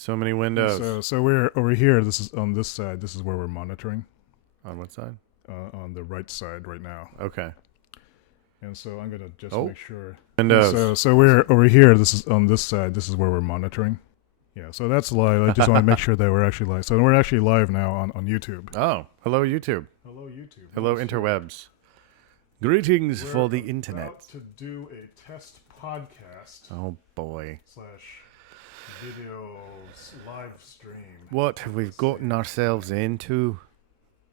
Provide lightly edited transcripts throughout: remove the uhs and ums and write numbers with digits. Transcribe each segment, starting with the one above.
So many windows. So we're over here. This is on this side. This is where we're monitoring. On what side? On the right side right now. Okay. And so I'm gonna just make sure. Windows. So we're over here. This is on this side. This is where we're monitoring. Yeah. So that's live. I just want to make sure that we're actually live. So we're actually live now on YouTube. Oh, hello YouTube. Hello YouTube. Hello interwebs. Greetings for the internet. About to do a test podcast. Oh boy. / videos live stream. What have we gotten ourselves into?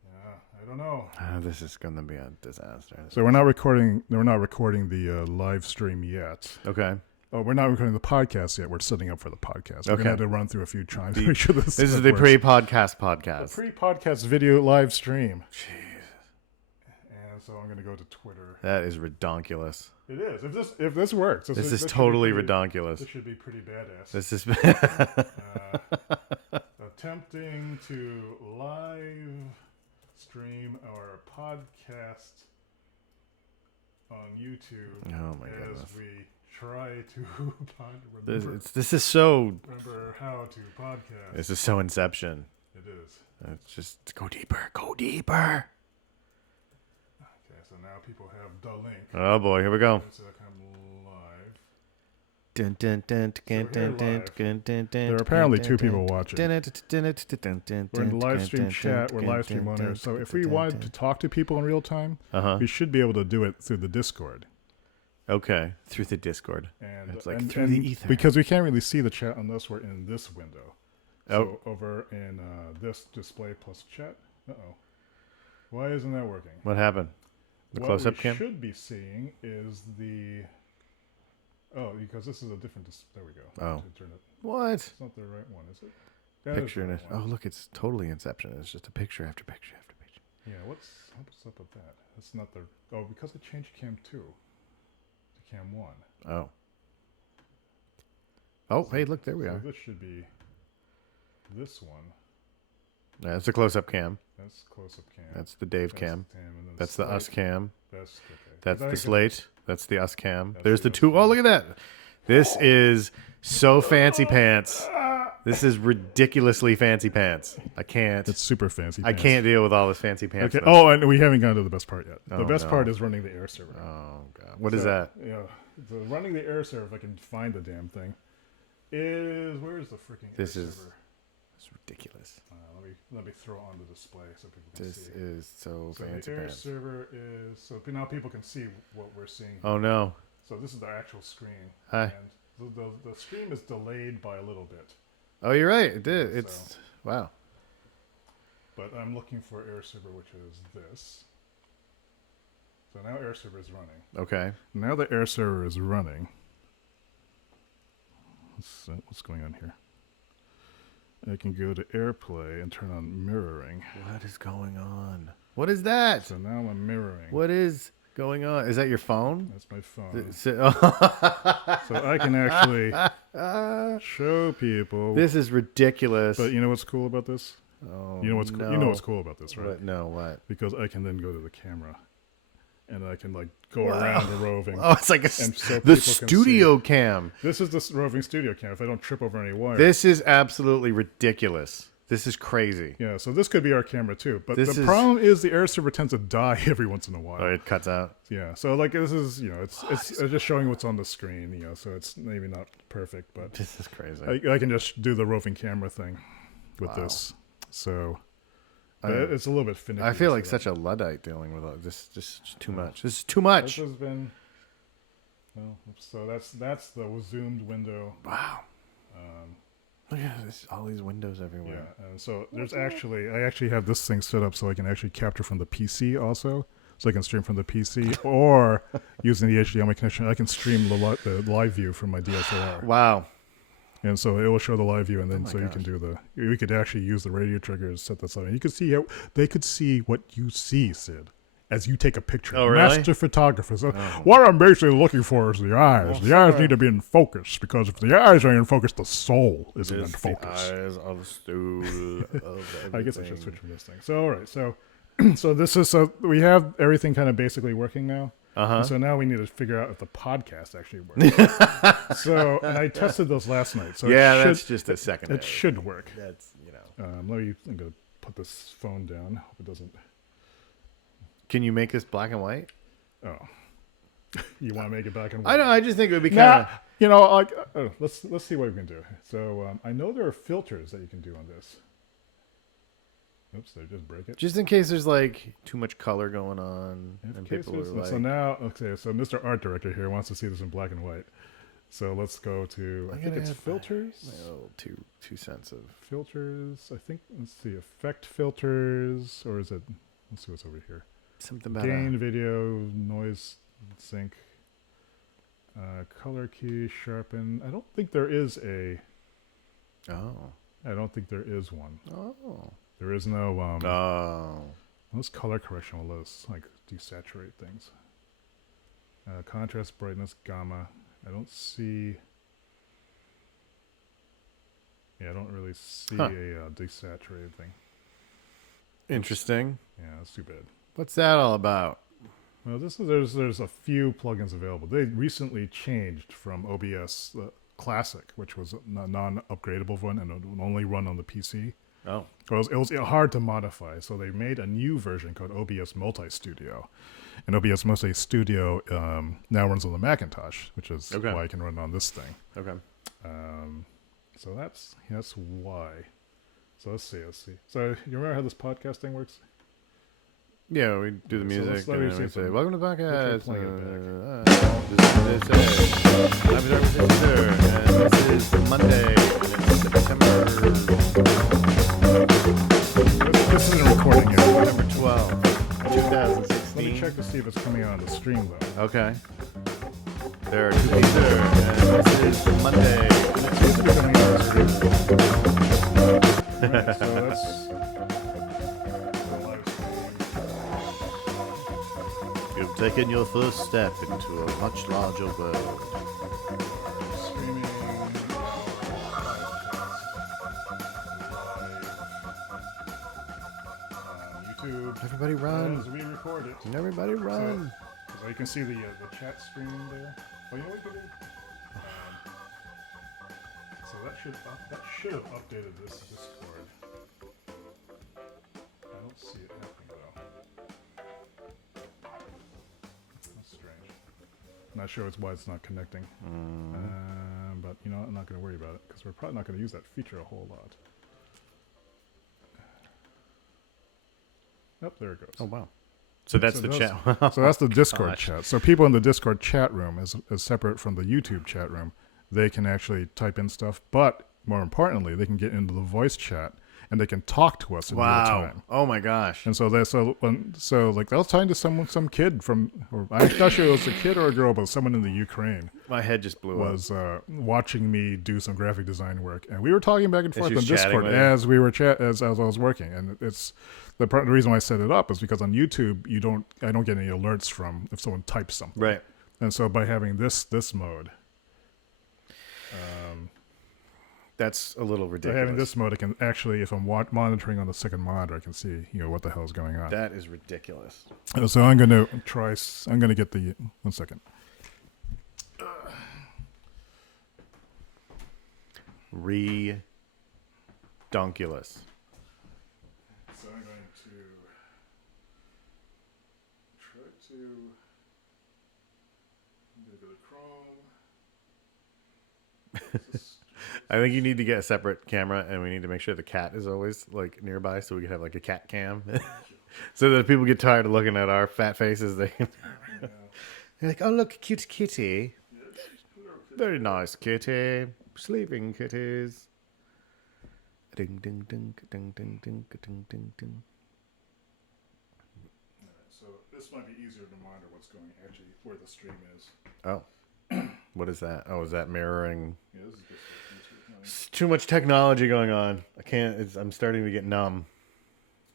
Yeah, I don't know. This is gonna be a disaster. So we're not recording. We're not recording the live stream yet. Okay. Oh, we're not recording the podcast yet. We're setting up for the podcast. We're Okay. gonna have to run through a few times to make sure this is the pre-podcast podcast. The pre-podcast video live stream. Jeez. And so I'm gonna go to Twitter. That is redonkulous. It is. If this works, This is totally redonkulous. This should be pretty badass. This is Attempting to live stream our podcast on YouTube as we try to remember this is so. Remember how to podcast. This is so Inception. It is. It's just go deeper. Go deeper. Okay, so now people have the link. Oh boy, here we go. So I'm live. There are apparently 2 people watching. We're in the live stream chat. We're live stream on air. So if we wanted to talk to people in real time, we should be able to do it through the Discord. Okay, through the Discord. And it's like and, through and the ether. Because we can't really see the chat unless we're in this window. So over in this display plus chat. Uh-oh. Why isn't that working? What happened? The close-up cam? What we should be seeing is the... Oh, because this is a different... There we go. Oh. Turn it. What? It's not the right one, is it? That picture is in it. Oh, look, it's totally Inception. It's just a picture after picture after picture. Yeah, what's up with that? That's not the... Oh, because I changed cam 2 to cam 1. Oh. Oh, hey, look, there we are. This should be this one. Yeah, that's the close-up cam. That's close-up cam. That's the Dave cam. That's the us cam. That's okay. That's the slate. That's the us cam. There's the 2. Oh, look at that. This is so fancy pants. This is ridiculously fancy pants. I can't. It's super fancy I pants. can't deal with all this fancy pants. Okay. Oh, and we haven't gotten to the best part yet. The Oh, best no. part is running the air server. Oh, God. What is that? Yeah. So running the air server, if I can find the damn thing, is... Where is the freaking air server? It's ridiculous. Let me throw on the display so people can see. This is so fancy the air pants. server is... So now people can see what we're seeing. Oh, no. So this is the actual screen. Hi. And the stream is delayed by a little bit. Oh, you're right. It did. It's... Wow. But I'm looking for air server, which is this. So now air server is running. Okay. Now the air server is running. What's going on here? I can go to AirPlay and turn on mirroring. What is going on? What is that? So now I'm mirroring. What is going on? Is that your phone? That's my phone. So I can actually show people. This is ridiculous. But you know what's cool about this? Oh, you know what's no. you know what's cool about this, right? What? No, what? Because I can then go to the camera, and I can like go around the roving. Oh, it's like so the studio cam. This is the roving studio cam. If I don't trip over any wires. This is absolutely ridiculous. This is crazy. Yeah, so this could be our camera too. But the problem is the air server tends to die every once in a while. Oh, it cuts out. Yeah, so like this is, it's just showing what's on the screen, so it's maybe not perfect, but this is crazy. I can just do the roving camera thing with this. So it's a little bit finicky. I feel like such a Luddite dealing with all this. Just too much. This is too much. This has been. Well, so that's the zoomed window. Wow. Look at this, all these windows everywhere. Yeah, and so I actually have this thing set up so I can actually capture from the PC also. So I can stream from the PC or using the HDMI connection, I can stream the live view from my DSLR. Wow. And so it will show the live view, and then gosh. you can we could actually use the radio trigger to set this up. And you could see they could see what you see, Sid, as you take a picture. Oh, really? Master photographer. So what I'm basically looking for is the eyes. Well, the eyes need to be in focus, because if the eyes are in focus, the soul isn't in focus. The eyes of the stool of I guess I should switch from this thing. So all right, so so we have everything kind of basically working now. And so now we need to figure out if the podcast actually works. So, and I tested those last night. So yeah, that's just a second. It should work. That's, I'm going to put this phone down. Hope it doesn't. Can you make this black and white? Oh, you want to make it black and white? I know. I just think it would be kind of. Let's see what we can do. So I know there are filters that you can do on this. Oops, did I just break it? Just in case there's like too much color going on, and people are like. So now, so Mr. Art Director here wants to see this in black and white. So let's go to. I think it's filters. My little 2 cents of filters. I think let's see, effect filters, or is it? Let's see what's over here. Something about gain, video, noise, sync, color key, sharpen. I don't think there is a. Oh. I don't think there is one. Oh. There is no. Oh. This color correction will let us like desaturate things. Contrast, brightness, gamma. I don't see. Yeah, I don't really see a desaturated thing. Interesting. Yeah, that's too bad. What's that all about? Well, there's a few plugins available. They recently changed from OBS Classic, which was a non-upgradable one and it would only run on the PC. Oh. It was hard to modify, so they made a new version called OBS Multi Studio. And OBS Multi Studio now runs on the Macintosh, which is why I can run on this thing. Okay. So that's why. So let's see. So you remember how this podcast thing works? Yeah, we do the music so and then we say, welcome to the podcast. I'm Darby Sister, and this is Monday, September. This isn't recording yet. September 12th, 2016. Let me check to see if it's coming out on the stream, though. Okay. There are 2 pieces, and this is Monday. It seems to be coming out on the stream. Right, so that's... You've taken your first step into a much larger world. Streaming. YouTube. Everybody run. As we record it. Everybody run. So you can see the chat stream there. Oh, you know what we can do? So that should have updated this Discord. I don't see it happening though. That's strange. I'm not sure why it's not connecting. But you know, I'm not going to worry about it because we're probably not going to use that feature a whole lot. Oh, there it goes. Oh, wow. So that's the chat. So that's the Discord chat. So people in the Discord chat room is separate from the YouTube chat room. They can actually type in stuff, but more importantly, they can get into the voice chat and they can talk to us in real time. Oh my gosh. And so like I was talking to some kid from, or I'm not sure it was a kid or a girl, but someone in the Ukraine. My head just blew up. Was watching me do some graphic design work, and we were talking back and forth on Discord as I was working. And it's the reason why I set it up is because on YouTube I don't get any alerts from if someone types something. Right. And so by having this mode. That's a little ridiculous. By having this mode, I can actually, if I'm monitoring on the second monitor, I can see, what the hell is going on. That is ridiculous. So I'm going to get the, 1 second. Redonkulous. So I'm going to try to go to Chrome. I think you need to get a separate camera, and we need to make sure the cat is always like nearby, so we can have like a cat cam, so that if people get tired of looking at our fat faces, they can. They're like, "Oh, look, cute kitty, very nice kitty, sleeping kitties." Ding ding ding ding ding ding ding ding ding. So this might be easier to monitor what's going actually where the stream is. Oh, what is that? Oh, is that mirroring? Yeah, this is just It's too much technology going on. I can't. I'm starting to get numb.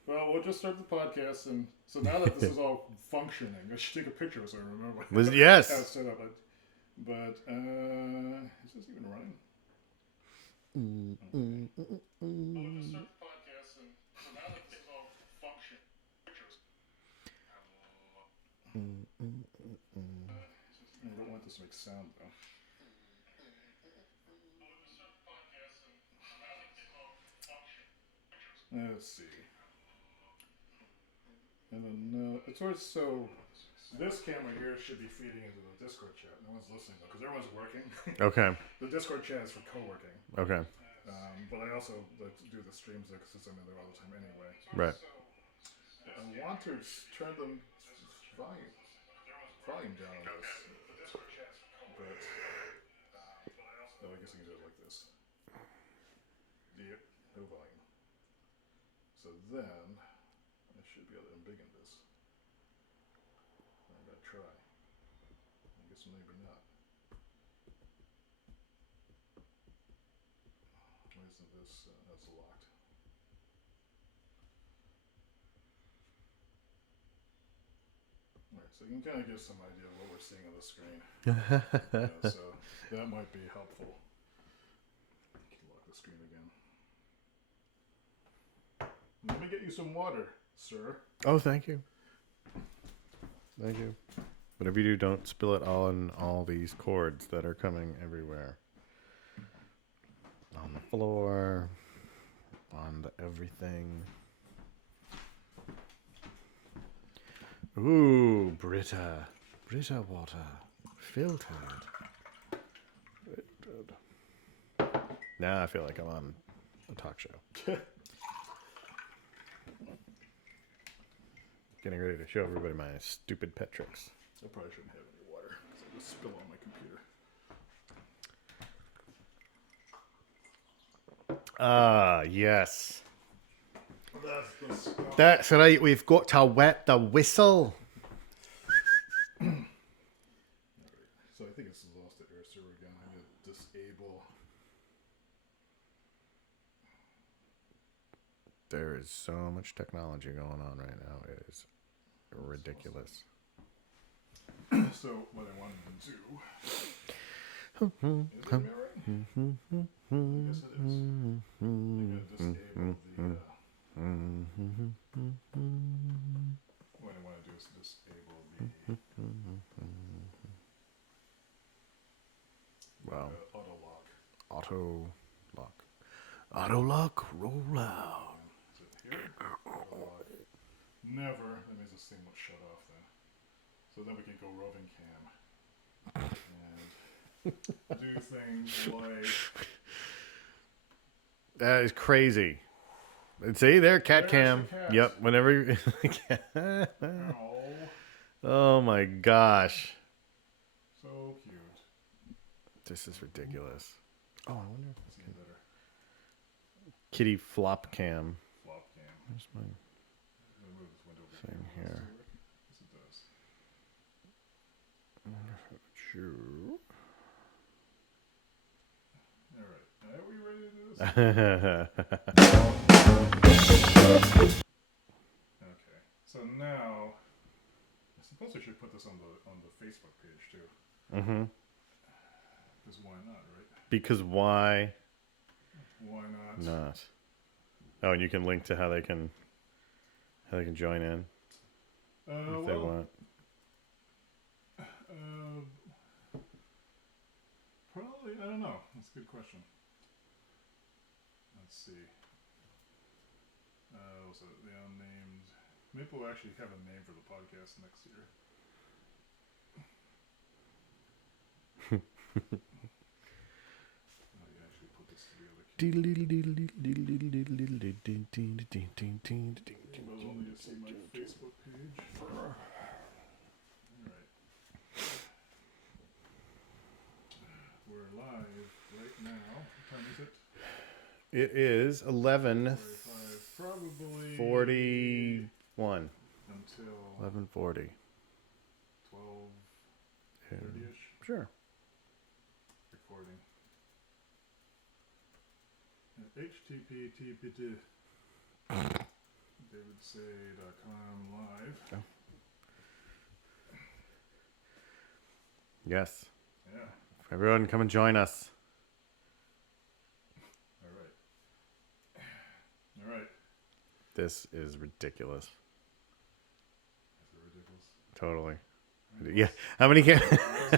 Well, we'll just start the podcast, and so now that this is all functioning, I should take a picture so I remember. Yes. How it's set up, but is this even running? Okay. Well, we'll just start the podcast, and so now that this is all functioning, pictures. make sound though. Let's see. And then so this camera here should be feeding into the Discord chat. No one's listening though, because everyone's working. Okay. The Discord chat is for co-working. Okay. But I also like to do the streams there since I'm in there all the time anyway. Right. I want to turn the volume down on this, but no, I guess I can do it like this. Yep, no volume. So then I should be able to embiggen this. I'm gonna try. I guess maybe not. Why isn't this? That's locked. Alright, so you can kind of get some idea of what we're seeing on the screen. So that might be helpful. Lock the screen again. Let me get you some water, sir. Oh, thank you. Thank you. Whatever you do, don't spill it all on all these cords that are coming everywhere. On the floor, on the everything. Ooh, Brita water, filtered. Now I feel like I'm on a talk show. Getting ready to show everybody my stupid pet tricks. I probably shouldn't have any water because I just spill on my computer. Ah, yes. That's the stuff. That's right. We've got to wet the whistle. So I think it's lost the air server again. I need to disable. There is so much technology going on right now. It is ridiculous. So what I wanted to do. Is it mirroring? I guess it is. I'm gonna disable the. What I want to do is disable the Wow. auto lock. Auto lock, roll out. Is it here? Auto lock. Never. That means this thing will shut off then. So then we can go roving cam and do things like. That is crazy. See there, cat There's cam. the cat. Yep. Whenever. You... Oh, Oh my gosh. so cute. This is ridiculous. Oh, I wonder if Let's get better. kitty flop cam. Flop cam. Where's my I'm gonna move this window over thing here. here? Yes, it does. Shoe. All right. Are we ready to do this? Okay. So now, I suppose I should put this on the Facebook page too. Mm-hmm. Because why not, right? Because why Why not? not? Oh, and you can link to how they can join in if they want. Probably, I don't know. That's a good question. Let's see. Was it the unnamed? Maybe we'll actually have a name for the podcast next year. Oh, you actually put this together. We'll only see my Facebook page. Alright. We're live right now. What time is it? It is 11:41. 45. Probably 41. until 11:40. 12:30ish. Sure. Recording. http davidsay.com live. Oh. Yes. Yeah. Everyone, come and join us. All right. This is ridiculous. Is it ridiculous? Totally. Yeah. How many?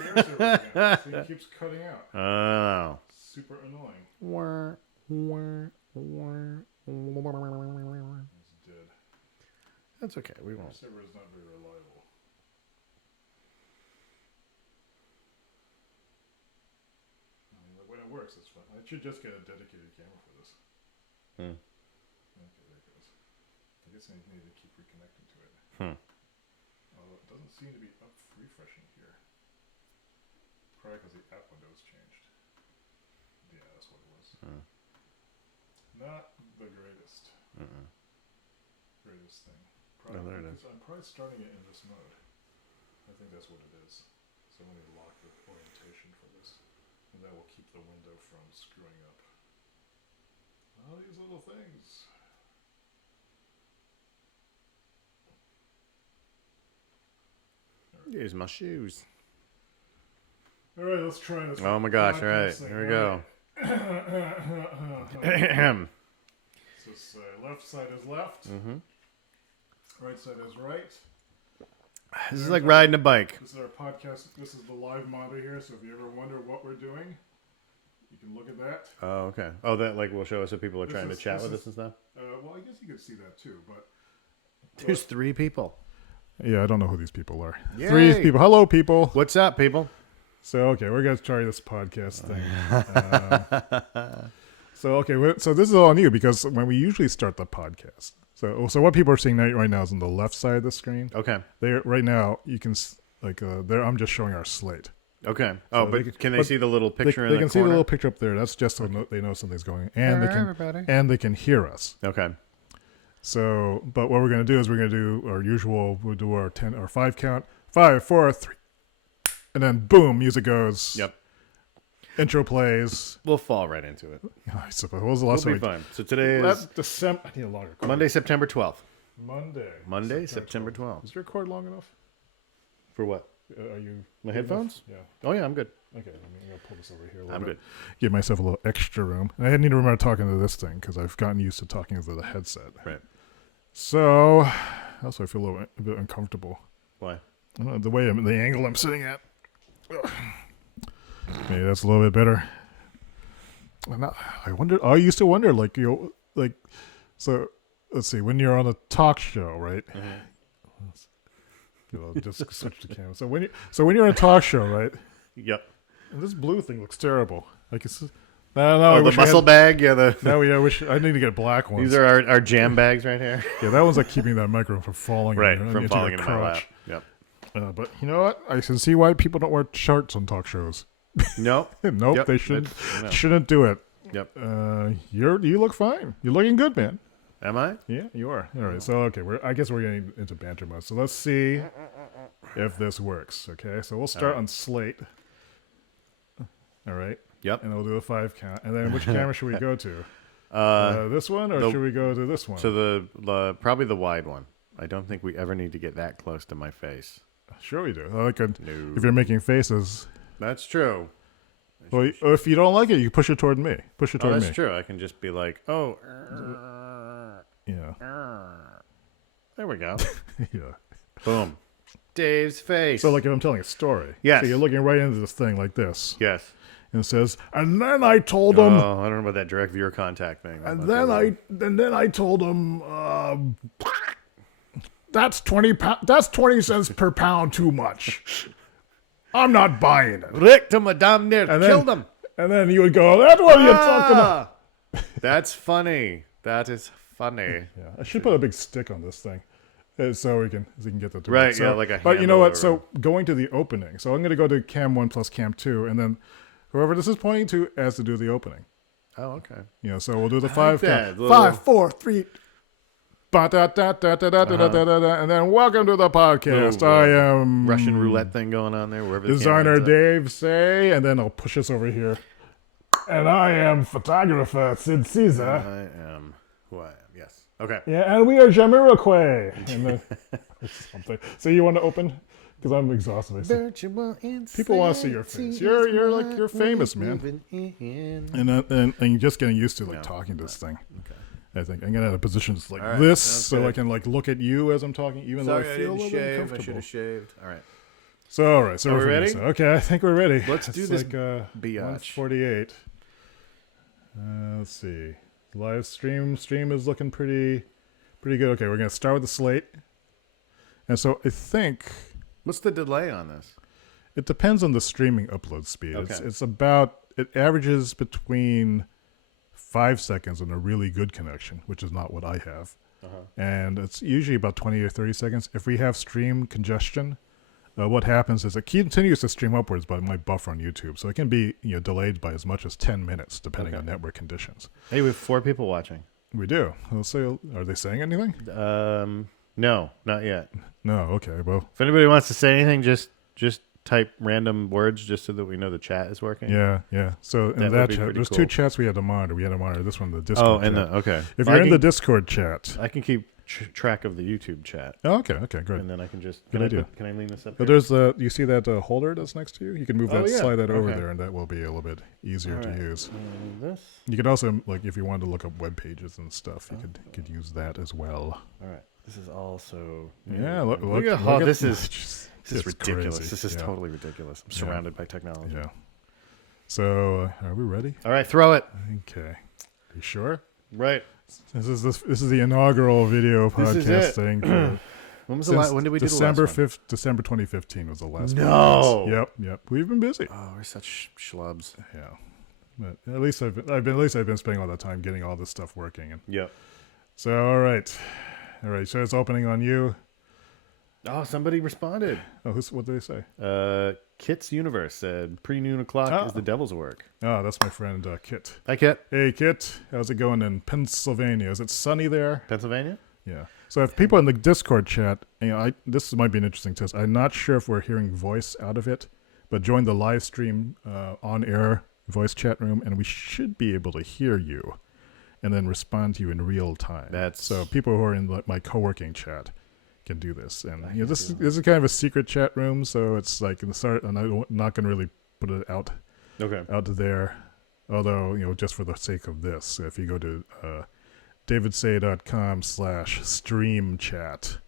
seriously again. This thing keeps cutting out. Oh. Super annoying. It's dead. That's okay. We Our won't. server is not very reliable. I mean, when it works, it's fine. I should just get a dedicated camera for this. Hmm. Okay, there it goes. I guess I need to keep reconnecting to it. Hmm. Although it doesn't seem to be up refreshing here. Probably because the app window's changed. Yeah, that's what it was. Hmm. Not the greatest. Greatest thing. Oh, there it is. I'm probably starting it in this mode. I think that's what it is. So I'm going to lock the orientation for this. And that will keep the window from screwing up. All these little things. Here's my shoes. All right, let's try this. Oh my gosh! All right, thing. here we go. So left side is left. Right side is right. This is like riding a bike. This is our podcast. This is the live monitor here. So if you ever wonder what we're doing, you can look at that. Oh, okay. Oh, that like will show us if people are trying to chat with us and stuff. Well, I guess you could see that too, but There's 3 people. yeah, I don't know who these people are. Yay. 3 people. Hello, people. What's up, people? So okay, we're gonna try this podcast thing. So this is all new because when we usually start the podcast. So what people are seeing right now is on the left side of the screen. Okay. Right now you can there. I'm just showing our slate. Okay. Oh, So but can they see the little picture in They the can see the corner? little picture up there. That's just so they know something's going, and everybody. they can hear us. Okay. So, but what we're gonna do is we're gonna do our usual. We'll do our 10 or 5 count. 5, 4, 3, and then boom, music goes. Yep. Intro plays. We'll fall right into it. I suppose. What was the last We'll be time? fine. So today That's is December. I need a longer cord. Monday, September 12th. Monday, September 12th. Is your cord long enough? For what? Are you My headphones? Yeah. Oh yeah, I'm good. Okay. I'm gonna pull this over here. A little I'm bit. good. Give myself a little extra room, and I need to remember talking to this thing because I've gotten used to talking to the headset. Right. So, also I feel a bit uncomfortable. Why? I don't know, the angle I'm sitting at. Ugh. Maybe that's a little bit better. I used to wonder, so let's see, when you're on a talk show, right? Just switch the camera. So when you're on a talk show, right? Yep. And this blue thing looks terrible. Like it's no, Oh, the muscle bag. Yeah. I need to get black ones. These are our jam bags right here. Yeah, that one's like keeping that microphone from falling. Right, into from your falling into my lap. crotch. Yep. But you know what? I can see why people don't wear shirts on talk shows. Nope. Nope, Yep, they shouldn't do it. Yep. You look fine. You're looking good, man. Am I? Yeah, you are. All right. So okay, I guess we're getting into banter mode. So let's see if this works. Okay. So we'll start on slate. All right. Yep. And we'll do a 5 count. And then which camera should we go to? This one, or should we go to this one? To the probably the wide one. I don't think we ever need to get that close to my face. Sure we do. No. If you're making faces. That's true. Well, if you don't like it, you push it toward me. Push it toward me. That's true. I can just be like, oh. Yeah. There we go. Yeah. Boom. Dave's face. So like if I'm telling a story. Yes. So you're looking right into this thing like this. Yes. And it says, and then I told him. Oh, I don't know about that direct viewer contact thing. And then I told him, that's 20 cents per pound too much. I'm not buying it. Rick to Madame near killed him. And then you would go, that's what you're talking about. That's funny. That is funny. Yeah, I should put a big stick on this thing. So we can get the Right, so, yeah, like a But you know handle what? or- So going to the opening. So I'm going to go to cam 1 plus cam 2, and then whoever this is pointing to has to do the opening. Oh, okay. You know, so we'll do the I 5 like count. that, little- 5, 4, 3. Ba-da-da-da-da-da-da-da-da-da, and then welcome to the podcast. Little, I am Russian roulette thing going on there. Wherever the designer camera ends Dave Say, and then I'll push us over here. And I am photographer Sid Caesar. up. I am who I am. Yes. Okay. Yeah, and we are Jamiroquai. And then something. So you want to open? Because I'm exhausted. People want to see your face. You're famous, man. And you're just getting used to talking to this thing. Okay. I think I'm gonna have positions like All right, this, sounds so good. I can look at you as I'm talking, even Sorry, though I I feel a didn't little bit shave. I should uncomfortable. have shaved. All right. So, all right. So Are we we're ready? Okay, I think we're ready. Let's do this Like, biatch. 148. Let's see. Live stream is looking pretty good. Okay, we're gonna start with the slate. And so I think What's the delay on this? it depends on the streaming upload speed. Okay. It averages between 5 seconds on a really good connection, which is not what I have. And it's usually about 20 or 30 seconds. If we have stream congestion, what happens is it continues to stream upwards, but it might buffer on YouTube. So it can be delayed by as much as 10 minutes, depending on network conditions. Hey, we have 4 people watching. We do. Let's say, are they saying anything? No, not yet. No. Okay. Well. If anybody wants to say anything, just type random words just so that we know the chat is working. Yeah. So in That would that be chat, pretty there's cool. 2 chats we had to monitor. We had to monitor this one, the Discord chat. okay. If Well, you're in the Discord chat. I can keep track of the YouTube chat. Oh, okay, good. And then I can just Good idea. Can I lean this up? But Here? there's you see that holder that's next to you? You can move that, yeah. slide that over Okay. there, and that will be a little bit easier to use. And this. You could also, like, if you wanted to look up web pages and stuff, you could use that as well. All right. This is also. Yeah, look look at at this is just- this is it's ridiculous. crazy. This is Yeah. totally ridiculous. I'm surrounded by technology. Yeah. So, are we ready? All right, throw it. Okay. You sure? Right. This is the inaugural video This is it. podcasting. for- When was the last? When did we do December the last one? 5th, December 2015 was the last one. No. Yep. We've been busy. Oh, we're such schlubs. Yeah. But at least I've been spending all that time getting all this stuff working. And Yep. so, all right. So it's opening on you. Oh, somebody responded. Oh, what did they say? Kit's Universe said pre-noon o'clock is the devil's work. Oh, that's my friend Kit. Hi, Kit. Hey, Kit. How's it going in Pennsylvania? Is it sunny there? Pennsylvania? Yeah. So if people in the Discord chat, this might be an interesting test. I'm not sure if we're hearing voice out of it, but join the live stream on-air voice chat room, and we should be able to hear you and then respond to you in real time. So people who are in my co-working chat can do this. And this is kind of a secret chat room, so it's like in the start, and I'm not going to really put it out there. Although, just for the sake of this, if you go to davidsay.com/stream chat,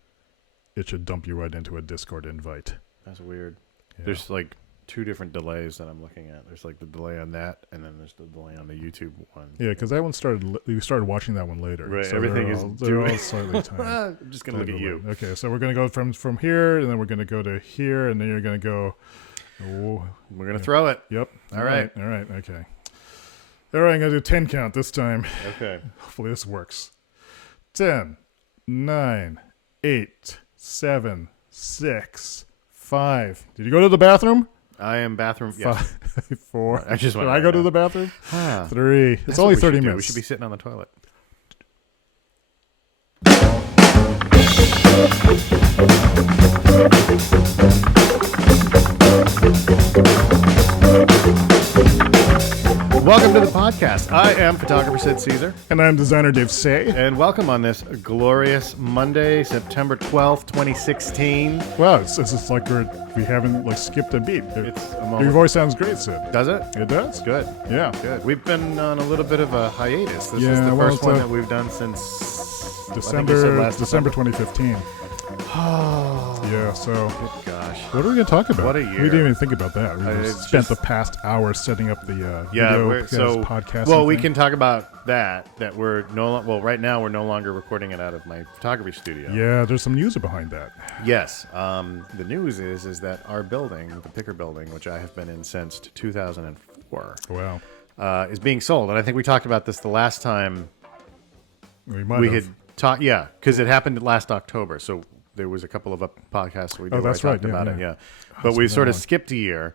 it should dump you right into a Discord invite. That's weird. Yeah. There's like 2 different delays that I'm looking at. There's like the delay on that, and then there's the delay on the YouTube one. Yeah, because that one we started watching that one later. Right, so everything they're all slightly timed. I'm just gonna look at you. Okay, so we're gonna go from here, and then we're gonna go to here, and then you're gonna go. We're gonna throw it. Yep. All right. Okay. All right, I'm gonna do 10 count this time. Okay. Hopefully this works. 10, 9, 8, 7, 6, 5. Did you go to the bathroom? I am bathroom. Yes. 5, 4. I just went Did I right go to now. the bathroom? 3. It's That's only what we 30 should do. minutes. We should be sitting on the toilet. Welcome to the podcast. I am photographer Sid Caesar. And I'm designer Dave Say. And welcome on this glorious Monday, September 12th, 2016. Wow, it's just like we haven't skipped a beat. It's a Your moment. voice sounds great, Sid. Does it? It does. Good. Yeah. Good. We've been on a little bit of a hiatus. This is Yeah, the well, first it's one a- that we've done since December 2015. Yeah, so Gosh. what are we going to talk about? What a We year. didn't even think about that. We It's spent just- the past hour setting up the Yeah, video podcasting well, we thing. can talk about that we're right now we're no longer recording it out of my photography studio. Yeah, there's some news behind that. Yes. The news is that our building, the Picker building, which I have been in since 2004, Wow. is being sold. And I think we talked about this the last time We might we have. had talked. Yeah, because it happened last October. So there was a couple of podcasts we did where that's I talked right. Yeah, about it. yeah. Yeah. But It's we been sort that of long. skipped a year.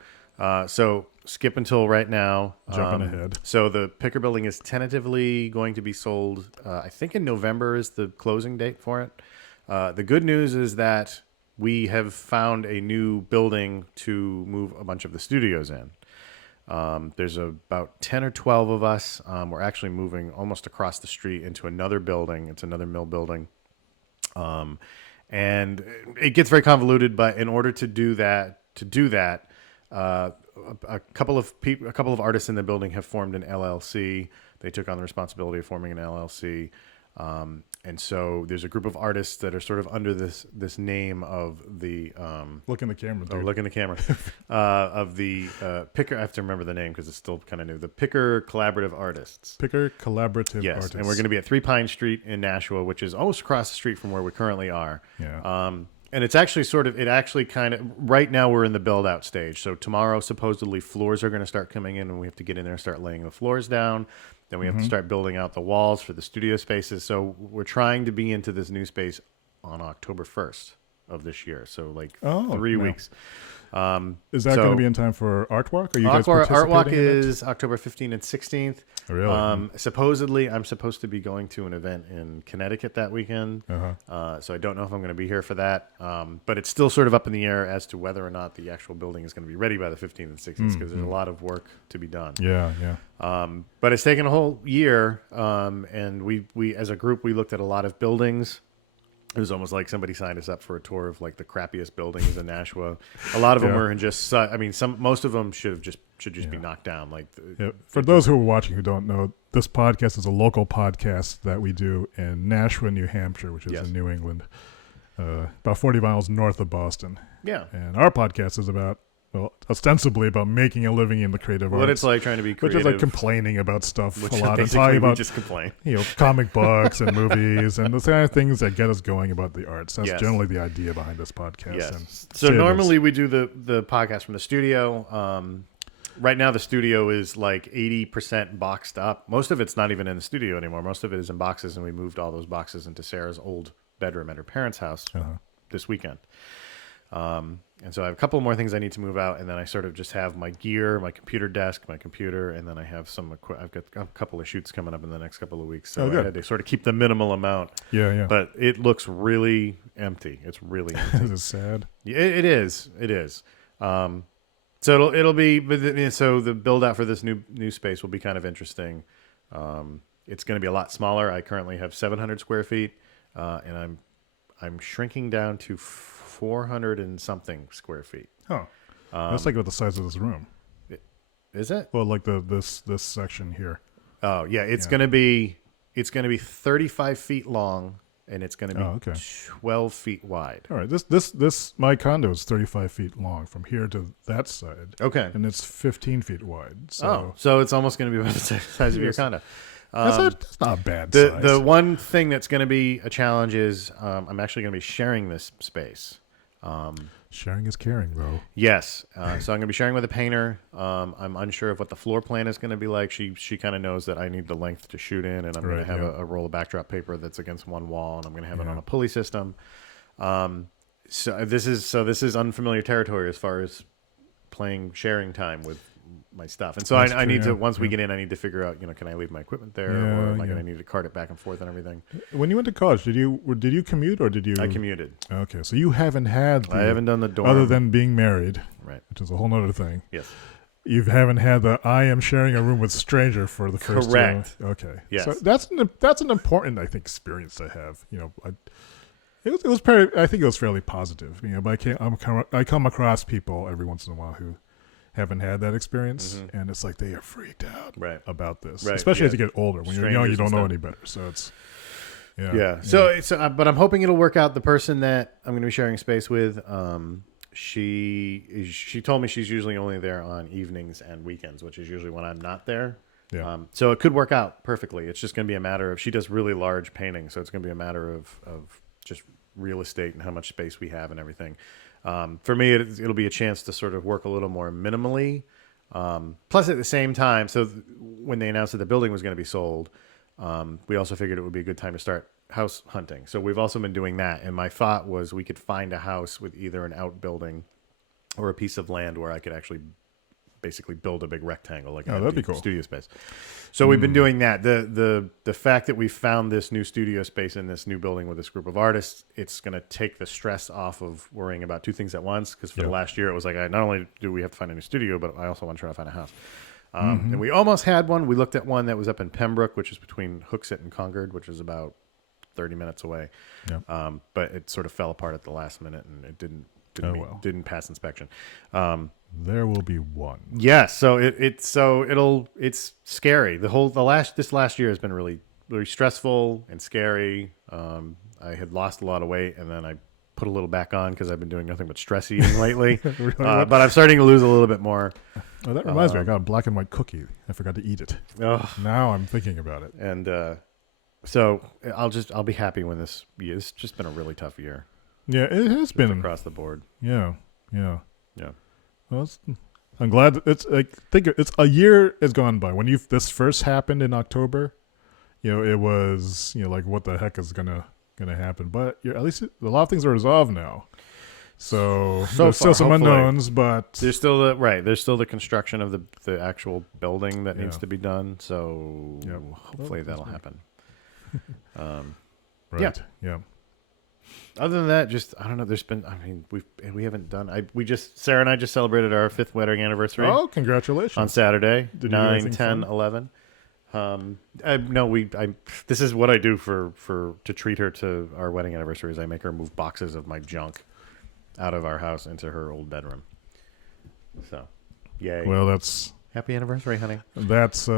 So skip until right now. Jumping ahead. So the Picker building is tentatively going to be sold. I think in November is the closing date for it. The good news is that we have found a new building to move a bunch of the studios in. There's about 10 or 12 of us. We're actually moving almost across the street into another building. It's another mill building. And it gets very convoluted, but in order to do that, a couple of artists in the building have formed an LLC. They took on the responsibility of forming an LLC. And so there's a group of artists that are sort of under this name of the Look in the camera, dude. look in the camera of the Picker. I have to remember the name because it's still kind of new. The Picker Collaborative Artists. Picker Collaborative Yes, Artists. and we're going to be at 3 Pine Street in Nashua, which is almost across the street from where we currently are. Yeah. And it's actually right now we're in the build out stage. So tomorrow, supposedly, floors are going to start coming in and we have to get in there and start laying the floors down. Then we have to start building out the walls for the studio spaces. So we're trying to be into this new space on October 1st of this year. So like 3 weeks. Is that going to be in time for Art Walk? Are you guys Art Walk participating in it? is October 15th and 16th. Really? Supposedly, I'm supposed to be going to an event in Connecticut that weekend. So I don't know if I'm going to be here for that. But it's still sort of up in the air as to whether or not the actual building is going to be ready by the 15th and 16th because there's a lot of work to be done. Yeah. But it's taken a whole year. And we as a group, we looked at a lot of buildings. It was almost like somebody signed us up for a tour of like the crappiest buildings in Nashua. A lot of them were in just. I mean, most of them should just be knocked down. Like for those who are watching who don't know, this podcast is a local podcast that we do in Nashua, New Hampshire, which is in New England, about 40 miles north of Boston. Yeah, and our podcast is ostensibly about making a living in the creative arts. What it's like trying to be creative. Which is like complaining about stuff which a lot. And talking about, we just complain. Comic books and movies and the kind of things that get us going about the arts. That's generally the idea behind this podcast. Yes. And so normally we do the podcast from the studio. Right now the studio is like 80% boxed up. Most of it's not even in the studio anymore. Most of it is in boxes, and we moved all those boxes into Sarah's old bedroom at her parents' house this weekend. And so I have a couple more things I need to move out, and then I sort of just have my gear, my computer desk, my computer, and then I have I've got a couple of shoots coming up in the next couple of weeks. So I had to sort of keep the minimal amount. Yeah. But it looks really empty. It's really empty. Is it sad? Yeah, it is. It is. So it'll be. So the build out for this new space will be kind of interesting. It's going to be a lot smaller. I currently have 700 square feet, and I'm shrinking down to 400 and something square feet. Oh, that's like about the size of this room. Is it? Well, like this section here. Oh yeah, it's gonna be 35 feet long, and it's gonna be 12 feet wide. All right, this my condo is 35 feet long from here to that side. Okay, and it's 15 feet wide. So so it's almost gonna be about the size of your condo. That's not a bad size. The one thing that's going to be a challenge is I'm actually going to be sharing this space. Sharing is caring, bro. Yes. So I'm going to be sharing with a painter. I'm unsure of what the floor plan is going to be like. She kind of knows that I need the length to shoot in, and I'm going to have a roll of backdrop paper that's against one wall, and I'm going to have it on a pulley system. So this is unfamiliar territory as far as sharing time with my stuff, and so I need to once we get in, I need to figure out, can I leave my equipment there, or am I going to need to cart it back and forth and everything? When you went to college, did you commute, or did you? I commuted. Okay, so you haven't had. I haven't done the dorm other than being married, right? Which is a whole other thing. Yes. You haven't had the I am sharing a room with stranger for the first time. Correct. Okay. Yes. So that's an important, I think, experience to have. It was I think it was fairly positive. But I come across people every once in a while who haven't had that experience, and it's like they are freaked out about this, especially as you get older. When you're young, you don't know any better, so it's So but I'm hoping it'll work out. The person that I'm going to be sharing space with, she told me she's usually only there on evenings and weekends, which is usually when I'm not there. Yeah. So it could work out perfectly. It's just going to be a matter of, she does really large paintings, so it's going to be a matter of just real estate and how much space we have and everything. For me, it'll be a chance to sort of work a little more minimally. Plus, at the same time, so when they announced that the building was going to be sold, we also figured it would be a good time to start house hunting. So we've also been doing that. And my thought was we could find a house with either an outbuilding or a piece of land where I could actually basically build a big rectangle, like that'd be cool. Studio space. So we've been doing that. The fact that we found this new studio space in this new building with this group of artists, it's going to take the stress off of worrying about two things at once. Because for the last year, it was like, not only do we have to find a new studio, but I also want to try to find a house. And we almost had one. We looked at one that was up in Pembroke, which is between Hooksett and Concord, which is about 30 minutes away. Yeah. But it sort of fell apart at the last minute, and it didn't pass inspection. There will be one. Yeah, so it's scary. This last year has been really, very stressful and scary. I had lost a lot of weight, and then I put a little back on because I've been doing nothing but stress eating lately. Really? But I'm starting to lose a little bit more. Oh, that reminds me. I got a black and white cookie. I forgot to eat it. Now I'm thinking about it. And so I'll be happy when this year. It's just been a really tough year. Yeah, it has just been across the board. Yeah. Well, I'm glad that it's a year has gone by. When this first happened in October, it was like what the heck is gonna happen. But at least a lot of things are resolved now. So there's still some unknowns, but there's still the construction of the actual building that needs to be done. So hopefully that'll happen. Right. Yeah. Other than that, just I don't know. There's been we haven't done. Sarah and I just celebrated our 5th wedding anniversary. Oh, congratulations! On Saturday, Did 9, you 10, 11. This is what I do to treat her to our wedding anniversary. Is I make her move boxes of my junk out of our house into her old bedroom. So, yay! Well, that's happy anniversary, honey. That's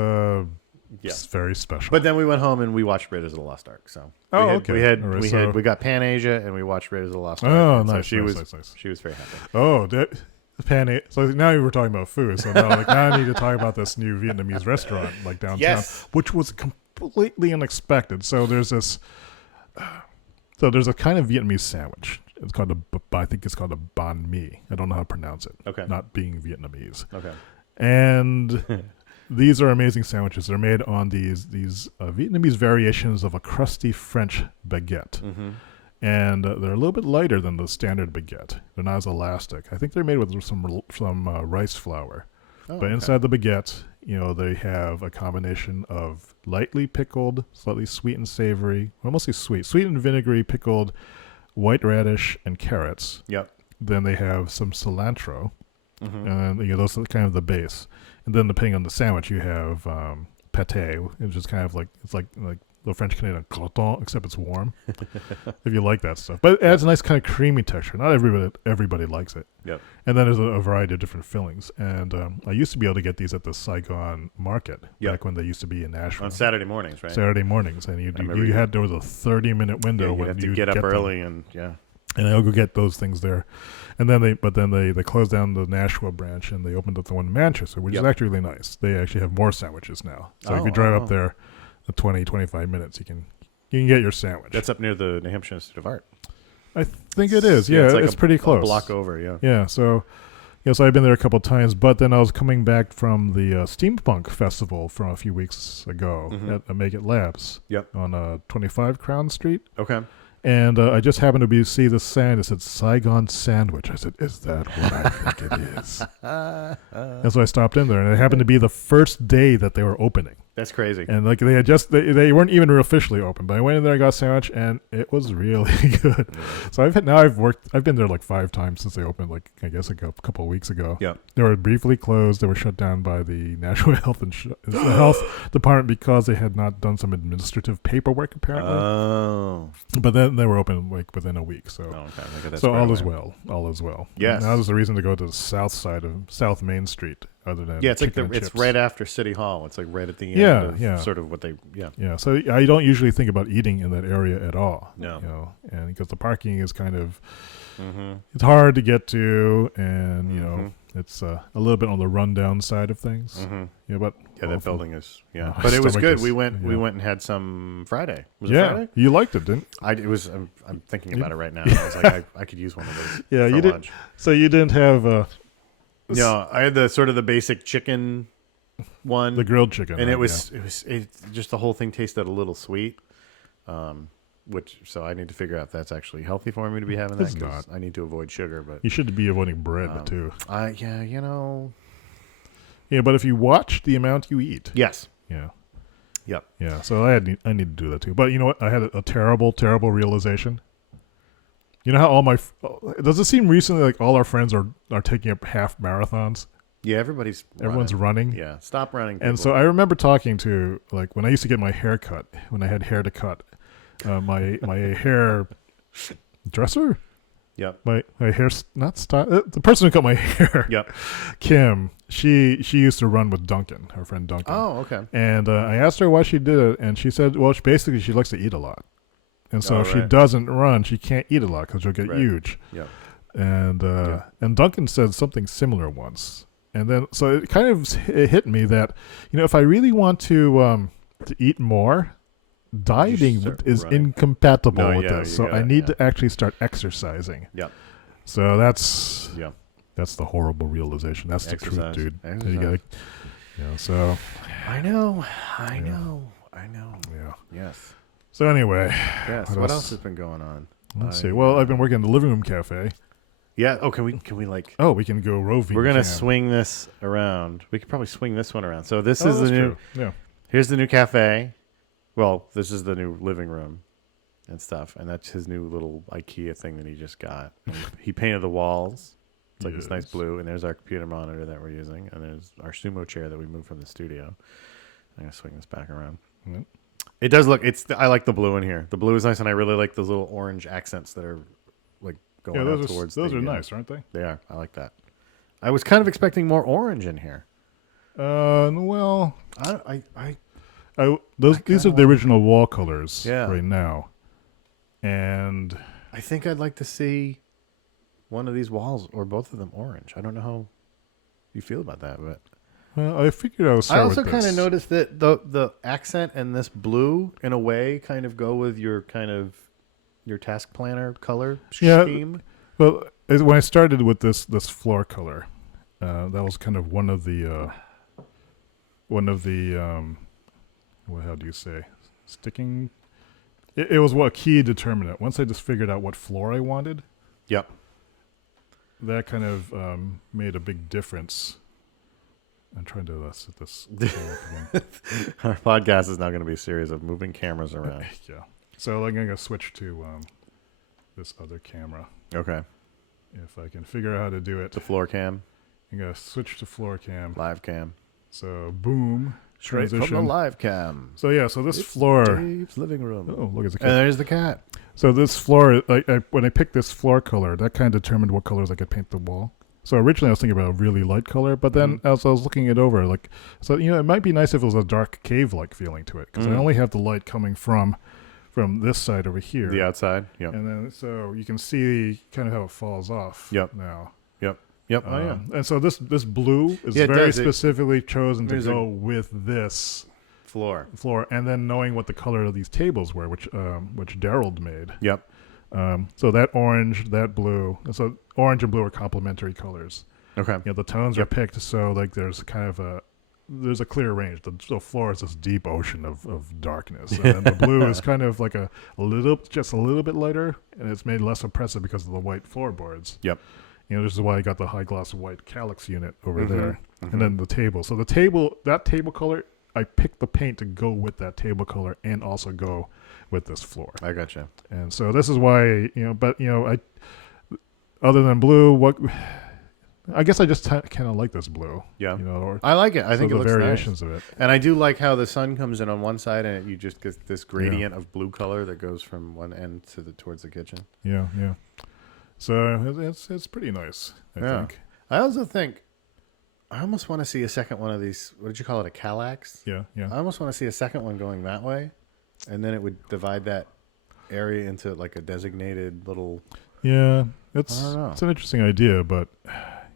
it's very special. But then we went home and we watched Raiders of the Lost Ark. So okay. We got Pan Asia and we watched Raiders of the Lost Ark. Oh, and nice. So she was very happy. Oh, Pan. So now you were talking about food. So now I need to talk about this new Vietnamese restaurant downtown, which was completely unexpected. So there's this. So there's a kind of Vietnamese sandwich. It's called I think it's called a banh mi. I don't know how to pronounce it. Okay. Not being Vietnamese. Okay. And these are amazing sandwiches. They're made on these Vietnamese variations of a crusty French baguette. Mm-hmm. And they're a little bit lighter than the standard baguette. They're not as elastic. I think they're made with some rice flour. But inside the baguette, they have a combination of lightly pickled, slightly sweet and savory, well, mostly sweet and vinegary pickled white radish and carrots. Yep. Then they have some cilantro, mm-hmm. and those are kind of the base. And then depending on the sandwich, you have pate, which is kind of it's like the French Canadian croûton, except it's warm. If you like that stuff, but it adds a nice kind of creamy texture. Not everybody likes it. Yep. And then there's a variety of different fillings. And I used to be able to get these at the Saigon market back when they used to be in Nashville on Saturday mornings, right? Saturday mornings, and there was a 30-minute window you when have you to get up early and I'll go get those things there. And then they closed down the Nashua branch and they opened up the one in Manchester, which is actually really nice. They actually have more sandwiches now. So if you drive up there, the 20-25 minutes, you can get your sandwich. That's up near the New Hampshire Institute of Art. I think it is. Yeah, it's pretty close. A block over, yeah. Yeah, so I've been there a couple of times, but then I was coming back from the Steampunk Festival from a few weeks ago at Make It Labs on 25 Crown Street. Okay. And I just happened to see the sign that said Saigon Sandwich. I said, is that what I think it is? And so I stopped in there, and it happened to be the first day that they were opening. That's crazy. And they had they weren't even officially open, but I went in there and got a sandwich, and it was really good. So I've been there 5 times since they opened, I guess a couple of weeks ago. Yeah. They were briefly closed. They were shut down by the National Health Department because they had not done some administrative paperwork, apparently. Oh. But then they were open within a week. So, all is well. All is well. Yes. Now there's a reason to go to the south side of South Main Street. Other than it's it's right after City Hall. It's right at the end. Sort of what they. Yeah. So I don't usually think about eating in that area at all. No. And because the parking is kind of, it's hard to get to, and it's a little bit on the rundown side of things. Mm-hmm. Yeah, but that building is but it was good. We went and had some Friday. Was it Friday? You liked it, didn't? It was. I'm thinking about it right now. I was like, I could use one of those. Yeah, for you lunch. did. So you didn't have. No, I had the sort of the basic chicken one, the grilled chicken, and it just the whole thing tasted a little sweet, so I need to figure out if that's actually healthy for me to be having that. It's not. I need to avoid sugar, but you should be avoiding bread too. Yeah, but if you watch the amount you eat, yes, yep, yeah. So I need to do that too. But you know what? I had a terrible realization. You know how does it seem recently like all our friends are taking up half marathons? Yeah, everyone's running. Yeah, stop running. People. And so I remember talking to when I used to get my hair cut, when I had hair to cut, my hair dresser, Yep. My hair not style. The person who cut my hair. Yep. Kim. She used to run with Duncan, her friend Duncan. Oh, okay. And I asked her why she did it, and she said, well, basically she likes to eat a lot, and so if she right. doesn't run, she can't eat a lot because she'll get Right. huge. Yep. And Duncan said something similar once, and then so it kind of it hit me that if I really want to eat more, dieting start is running. incompatible with this. So gotta, I need to actually start exercising. Yep. So that's Yep. that's the horrible realization. That's the Exercise. truth, dude. Exercise. You gotta, so I know. yeah. Yes. So anyway, Yes. What else has been going on? let's see. Well, I've been working in the living room cafe. Yeah. Oh, can we like? Oh, we can go roving. We're gonna camp. swing this around. We could probably swing this one around. So this Oh, is the that's new. true. Yeah. Here's the new cafe. Well, this is the new living room and stuff, and that's his new little IKEA thing that he just got. And he painted the walls. It's like this nice Yes. blue, and there's our computer monitor that we're using, and there's our sumo chair that we moved from the studio. I'm gonna swing this back around. Yep. It does look. I like the blue in here. The blue is nice, and I really like those little orange accents that are like going Yeah, out those towards. are the, nice, aren't they? They are. I like that. I was kind of expecting more orange in here. Well, these are the original wall colors right now, and I think I'd like to see one of these walls or both of them orange. I don't know how you feel about that, but well, I figured I was. I also kind of noticed that the accent and this blue, in a way, kind of go with your task planner color scheme. Well, when I started with this floor color, that was kind of one of the well, how do you say, sticking? It was what key determinant. Once I just figured out what floor I wanted. Yep. That kind of made a big difference. I'm trying to set this again. Our podcast is now going to be a series of moving cameras around. Yeah. So I'm going to switch to this other camera. Okay. If I can figure out how to do it. The floor cam, I'm going to switch to floor cam. live cam, So boom. straight from the Transition. live cam. So yeah, so this floor. Dave's living room. Oh, look at the And cat. there's the cat. So this floor, when I picked this floor color, that kind of determined what colors I could paint the wall. So originally I was thinking about a really light color, but then as I was looking it over, it might be nice if it was a dark cave-like feeling to it, because I only have the light coming from this side over here. The outside. Yep. And then so you can see kind of how it falls off. Yep. Now. Yep. Oh yeah. And so this blue is Yeah, it very does. specifically chosen to There's go with this Floor. and then knowing what the color of these tables were, which Daryl made. Yep. So that orange, that blue, so orange and blue are complementary colors. Okay. The tones are picked so there's kind of there's a clear range. The floor is this deep ocean of darkness, and then the blue is kind of like just a little bit lighter, and it's made less oppressive because of the white floorboards. Yep. This is why I got the high gloss white calyx unit over there, and then the table. So that table color, I picked the paint to go with that table color and also go with this floor. I gotcha. And so this is why, I, other than blue, I guess I just kind of like this blue. Yeah. Or I like it. I think it the looks variations nice. of it. And I do like how the sun comes in on one side and you just get this gradient of blue color that goes from one end towards the kitchen. Yeah. So it's pretty nice, I think. I also think I almost want to see a second one of these. What did you call it? A Kallax? Yeah. I almost want to see a second one going that way, and then it would divide that area into like a designated little. Yeah, I it's don't know. an interesting idea, but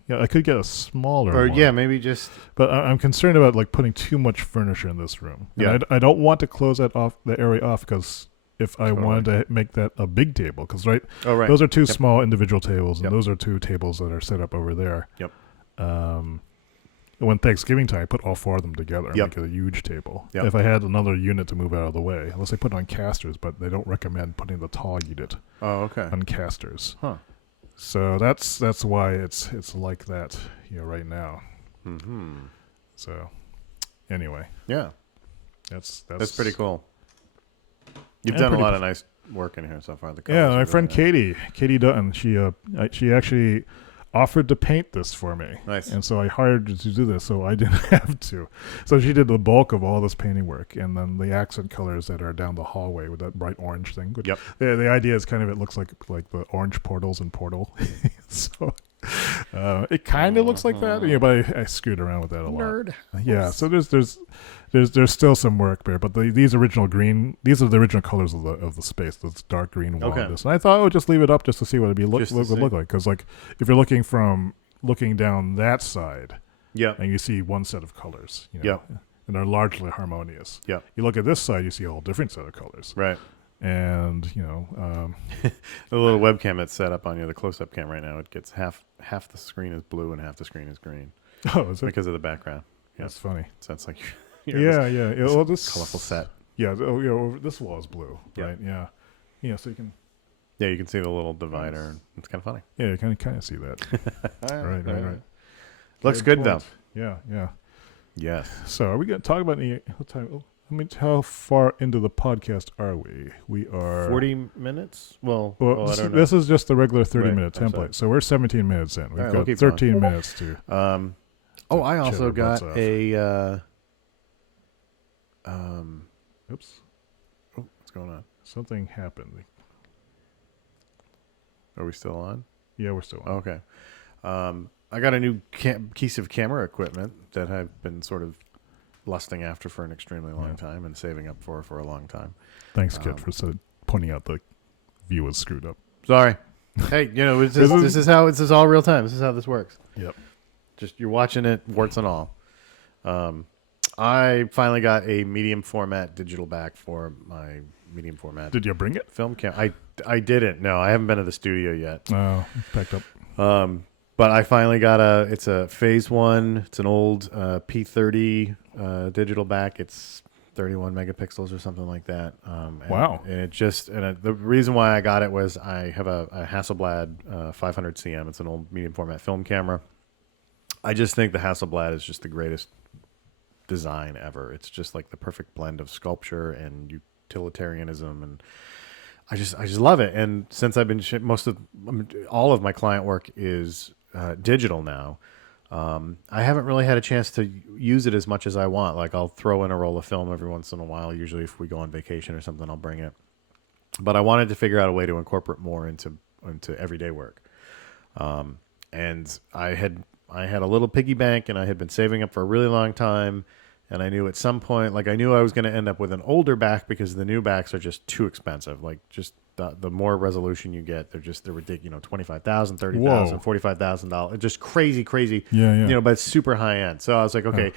yeah, I could get a smaller Or one. yeah, maybe just. But I'm concerned about putting too much furniture in this room. And Yeah. I don't want to close that area off because if I wanted to make that a big table, because Oh right. those are two small individual tables, and Yep. those are two tables that are set up over there. Yep. When Thanksgiving time, I put all four of them together and Yep. make it a huge table. Yep. If I had another unit to move out of the way, unless I put it on casters, but they don't recommend putting the tall unit Oh okay. on casters. Huh. So that's why it's like that right now. Mm-hmm. So anyway, Yeah, that's pretty cool. You've Yeah, done a pretty lot cool. of nice work in here so far. The Yeah, colors my are friend really nice. Katie Dutton, she actually offered to paint this for me. Nice. And so I hired her to do this, so I didn't have to. So she did the bulk of all this painting work, and then the accent colors that are down the hallway with that bright orange thing. Which Yep. The idea is kind of it looks like the orange portals in Portal. So it kind of looks like that, but I screwed around with that a lot. Nerd. Yeah. So there's still some work there, but these are the original colors of the space. This dark green wall. Okay. And I thought I would just leave it up just to see what it would Just to see. look like. Because like if you're looking down that side, Yep. and you see one set of colors, Yep. and they're largely harmonious. Yep. You look at this side, you see a whole different set of colors. Right. And The little webcam that's set up on you, the close-up cam right now, it gets half the screen is blue and half the screen is green oh, is it? because of the background. Yeah. That's funny. So it's like you're Yeah. Well, this colorful set. Yeah. This wall is blue, Yeah. right? Yeah. Yeah. So you can. Yeah, you can see the little divider. It's kind of funny. Yeah, you kind of see that. Right. Looks good though. Yeah. Yes. So are we going to talk about any what time? How far into the podcast are we? We are 40 minutes. Well, I don't know. this is just the regular 30-minute I'm sorry. template. So we're 17 minutes in. We've right, we'll got keep 13 minutes to. I also our got butts off. a. Oops, What's going on? something happened. Are we still on? Yeah, we're still on. Okay. I got a new piece of camera equipment that I've been sort of lusting after for an extremely long time and saving up for a long time. Thanks, Kit, for pointing out the view was screwed up. Sorry. Hey, this is all real time. This is how this works. Yep. Just you're watching it, warts and all. I finally got a medium format digital back for my medium format. Did you bring it? Film cam? I didn't. No, I haven't been to the studio yet. Oh, packed up. But I finally got it's a phase 1. It's an old P30 digital back. It's 31 megapixels or something like that. Wow. And the reason why I got it was I have a Hasselblad 500 CM. It's an old medium format film camera. I just think the Hasselblad is just the greatest design ever. It's just like the perfect blend of sculpture and utilitarianism, and I just love it. And since I've been all of my client work is digital now, I haven't really had a chance to use it as much as I want. Like I'll throw in a roll of film every once in a while. Usually if we go on vacation or something, I'll bring it. But I wanted to figure out a way to incorporate more into everyday work. And I had a little piggy bank, and I had been saving up for a really long time. And I knew at some point, I knew I was going to end up with an older back because the new backs are just too expensive. Like just the more resolution you get, they're ridiculous. $25,000, $30,000, $45,000, just crazy. Yeah. But it's super high end. So I was like, okay.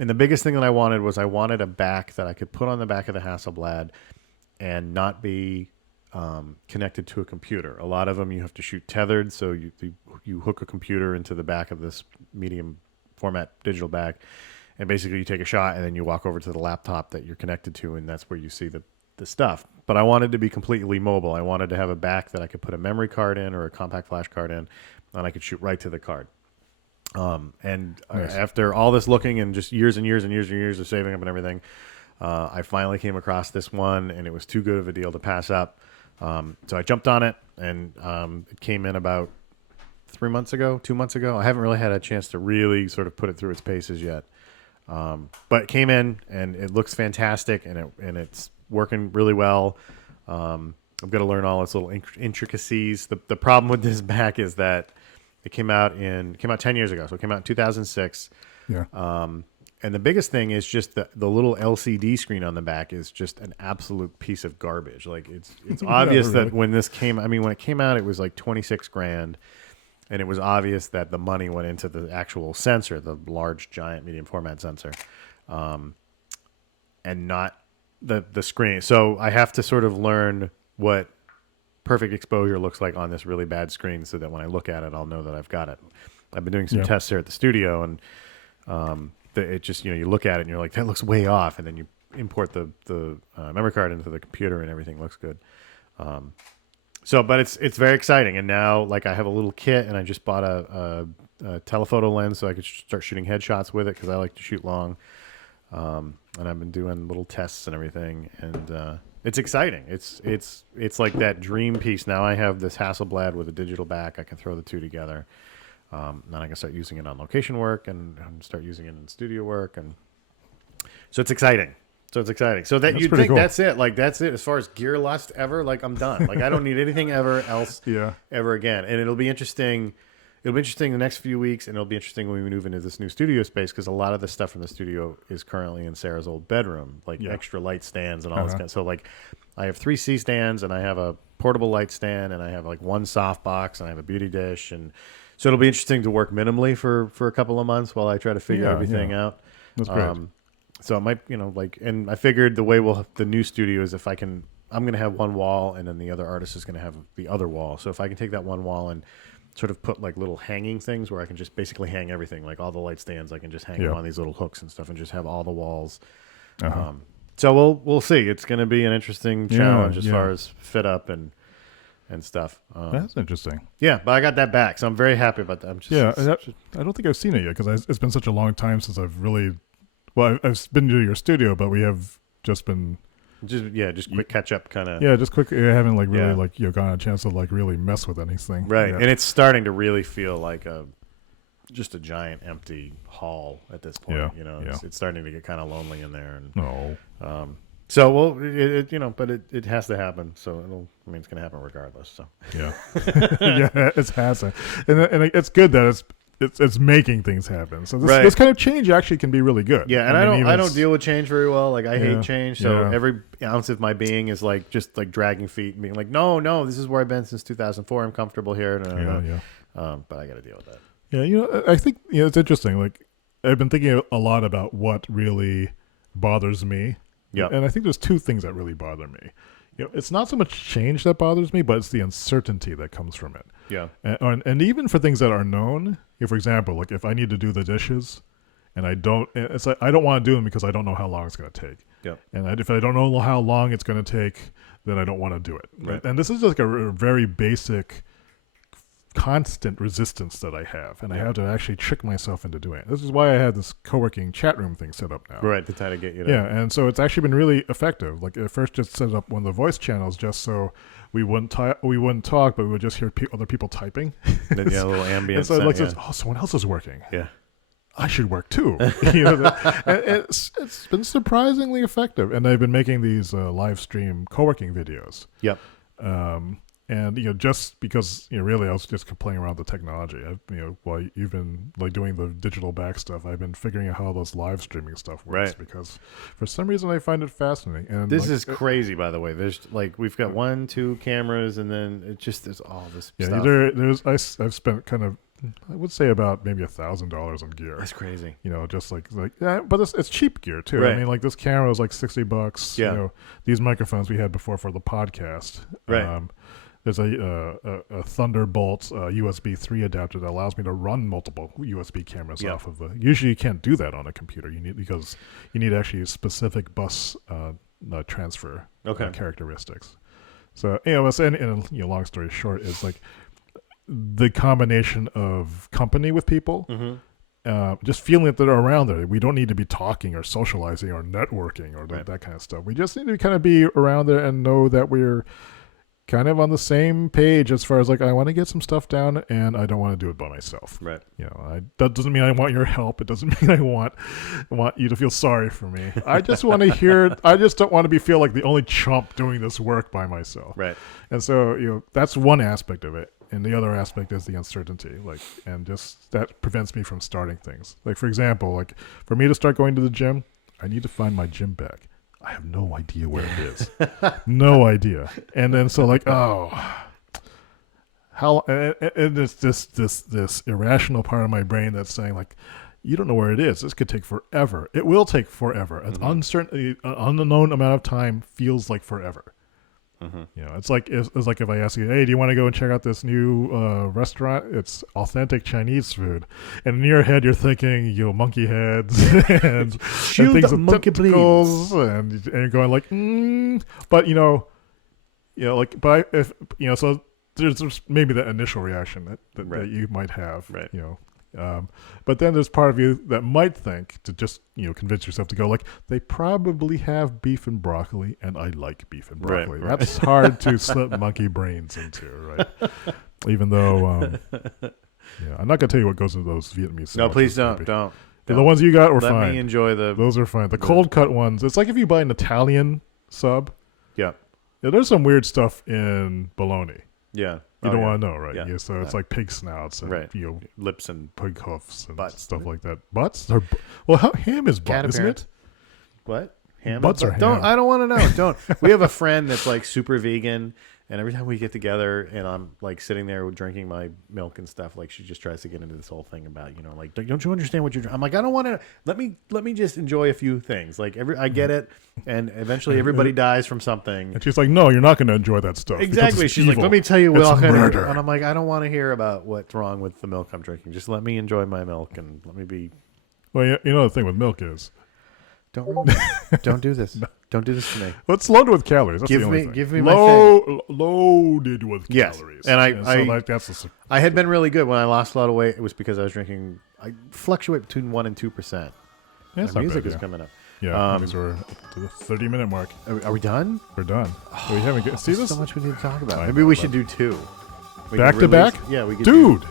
And the biggest thing that I wanted was I wanted a back that I could put on the back of the Hasselblad and not be connected to a computer. A lot of them you have to shoot tethered, so you hook a computer into the back of this medium format digital back. And basically you take a shot and then you walk over to the laptop that you're connected to, and that's where you see the stuff. But I wanted to be completely mobile. I wanted to have a back that I could put a memory card in or a compact flash card in, and I could shoot right to the card. Nice. After all this looking and just years and years and years and years of saving up and everything, I finally came across this one, and it was too good of a deal to pass up. So I jumped on it, and it came in about 2 months ago. I haven't really had a chance to really sort of put it through its paces yet. But it came in and it looks fantastic, and it's working really well. I'm going to learn all its little intricacies. The problem with this back is that it came out 10 years ago. So it came out in 2006. Yeah. And the biggest thing is just the little LCD screen on the back is just an absolute piece of garbage. Like it's obvious really. that when it came out, it was like $26,000. And it was obvious that the money went into the actual sensor, the large, giant, medium format sensor, and not the screen. So I have to sort of learn what perfect exposure looks like on this really bad screen, so that when I look at it, I'll know that I've got it. I've been doing some tests here at the studio, and it just you look at it and you're like, that looks way off, and then you import the memory card into the computer, and everything looks good. But it's very exciting, and now I have a little kit, and I just bought a telephoto lens so I could start shooting headshots with it because I like to shoot long, and I've been doing little tests and everything, and it's exciting. It's like that dream piece. Now I have this Hasselblad with a digital back. I can throw the two together, Then I can start using it on location work and start using it in studio work, and so it's exciting. So that you think cool. That's it. Like that's it as far as gear lust ever. Like I'm done. Like I don't need anything else ever again. And it'll be interesting. It'll be interesting the next few weeks, and it'll be interesting when we move into this new studio space because a lot of the stuff from the studio is currently in Sarah's old bedroom, like extra light stands and all this kind of. So like, I have 3 C stands, and I have a portable light stand, and I have like 1 soft box, and I have a beauty dish, and so it'll be interesting to work minimally for a couple of months while I try to figure everything out. That's great. So it might, and I figured the way the new studio is I'm going to have one wall, and then the other artist is going to have the other wall. So if I can take that one wall and sort of put like little hanging things where I can just basically hang everything, like all the light stands, I can just hang them on these little hooks and stuff and just have all the walls. So we'll see. It's going to be an interesting challenge as far as fit up and stuff. That's interesting. Yeah, but I got that back, so I'm very happy about that. I don't think I've seen it yet because it's been such a long time since I've really, I've been to your studio, but we have just been just quick catch up kind of. Yeah, just quick. I haven't like really like gotten a chance to like really mess with anything. Right, and it's starting to really feel like just a giant empty hall at this point. It's starting to get kind of lonely in there. And so it has to happen. So it's going to happen regardless. So it has to, and it's good that it's making things happen. So this kind of change actually can be really good. Yeah, and I don't deal with change very well. Like I hate change. So every ounce of my being is like just like dragging feet and being like, no, this is where I've been since 2004. I'm comfortable here. But I got to deal with that. Yeah, I think it's interesting. Like I've been thinking a lot about what really bothers me. Yeah, and I think there's 2 things that really bother me. It's not so much change that bothers me, but it's the uncertainty that comes from it. Yeah, and even for things that are known. For example, like if I need to do the dishes, and it's like I don't want to do them because I don't know how long it's going to take. Yeah, and if I don't know how long it's going to take, then I don't want to do it. Right. And this is like a very basic, constant resistance that I have, and I have to actually trick myself into doing it. This is why I had this co-working chat room thing set up now. Right, to try to get you to... Yeah, and so it's actually been really effective. Like at first just set up one of the voice channels just so we wouldn't talk, but we would just hear other people typing. A little ambient and so sound, like, someone else is working. Yeah. I should work too. And it's been surprisingly effective. And I've been making these live stream co-working videos. Yep. And just because really I was just playing around with the technology. While you've been like doing the digital back stuff, I've been figuring out how this live streaming stuff works. Right. Because for some reason I find it fascinating. And this is crazy, by the way. There's like we've got 1, 2 cameras, and then there's all this stuff. I've spent kind of, I would say about maybe $1,000 on gear. That's crazy. Just like but it's cheap gear too. Right. I mean, like this camera was like $60. Yeah. These microphones we had before for the podcast. Right. There's a Thunderbolt USB 3 adapter that allows me to run multiple USB cameras off of the. Usually, you can't do that on a computer. Because you need actually specific bus transfer characteristics. So long story short, is like the combination of company with people. Mm-hmm. Just feeling that they're around there. We don't need to be talking or socializing or networking or that kind of stuff. We just need to kind of be around there and know that we're kind of on the same page as far as like I want to get some stuff down and I don't want to do it by myself. Right. That doesn't mean I want your help. It doesn't mean I want you to feel sorry for me. I just want to hear. I just don't want to feel like the only chump doing this work by myself. Right. And so that's one aspect of it, and the other aspect is the uncertainty. And just that prevents me from starting things. Like for example, like for me to start going to the gym, I need to find my gym bag. I have no idea where it is. No idea. And then so like, how? And it's this irrational part of my brain that's saying like, you don't know where it is. This could take forever. It will take forever. It's uncertain. An unknown amount of time feels like forever. Mm-hmm. It's like if I ask you, hey, do you want to go and check out this new restaurant? It's authentic Chinese food, and in your head you're thinking, monkey heads and things with tentacles, and you're going like, but so there's maybe that initial reaction that you might have, right? But then there's part of you that might think to just convince yourself to go like they probably have beef and broccoli, and I like beef and broccoli. Right. That's hard to slip monkey brains into, right? Even though Yeah, I'm not gonna tell you what goes into those Vietnamese. No, please sandwiches, don't. maybe. Don't. The ones you got were Let fine. me enjoy the. Those are fine. The cold cut ones. It's like if you buy an Italian sub. Yeah. Yeah, there's some weird stuff in bologna. Yeah. You don't want to know, right? Yeah. So it's like pig snouts and lips and pig hoofs and butts, stuff like that. Butts? Well, ham is butt, isn't it? What? Ham? Butts are ham. I don't want to know. Don't. We have a friend that's like super vegan, and every time we get together and I'm like sitting there drinking my milk and stuff, like she just tries to get into this whole thing about, like, don't you understand what you're drinking? I'm like, I don't want to. Let me just enjoy a few things. Like I get it, and eventually everybody dies from something. And she's like, no, you're not going to enjoy that stuff. Exactly. She's evil. like, let me tell you, it's murder. and I'm like, I don't want to hear about what's wrong with the milk I'm drinking. Just let me enjoy my milk and let me be. Well, you know the thing with milk is. Don't do this. Don't do this to me. Well, it's loaded with calories. That's the only thing. Give me my thing. Loaded with calories. And I had been really good when I lost a lot of weight. It was because I was drinking. I fluctuate between 1% and 2%. Yeah, my music is coming up. Yeah, these are up to the 30-minute mark. Are we done? We're done. We haven't see this. So much we need to talk about. Maybe we should do 2. Back to back. Yeah, we could. Dude.